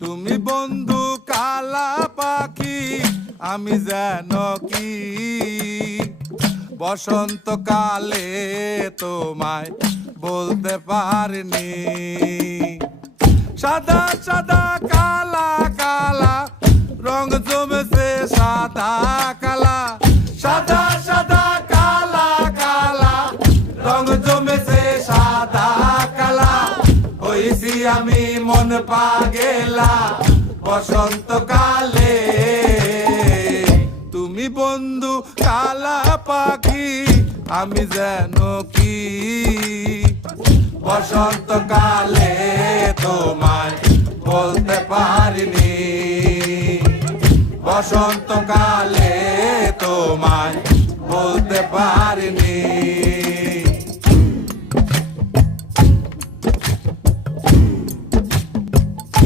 তুমি বন্ধু কালা পাখি, আমি যেন কি বসন্তকালে তোমায় বলতে পারিনি। সাদা সাদা কালা কালা রং জমেছে সাদা কালা, সাদা সাদা কালা কালা রং জমেছে সাদা কালা। হইছি আমি মন পাগেলা বসন্তকালে। তুমি বন্ধু কালা পাখি, আমি যেন কি বসন্তকালে তোমায় বলতে পারিনি। বসন্তকালে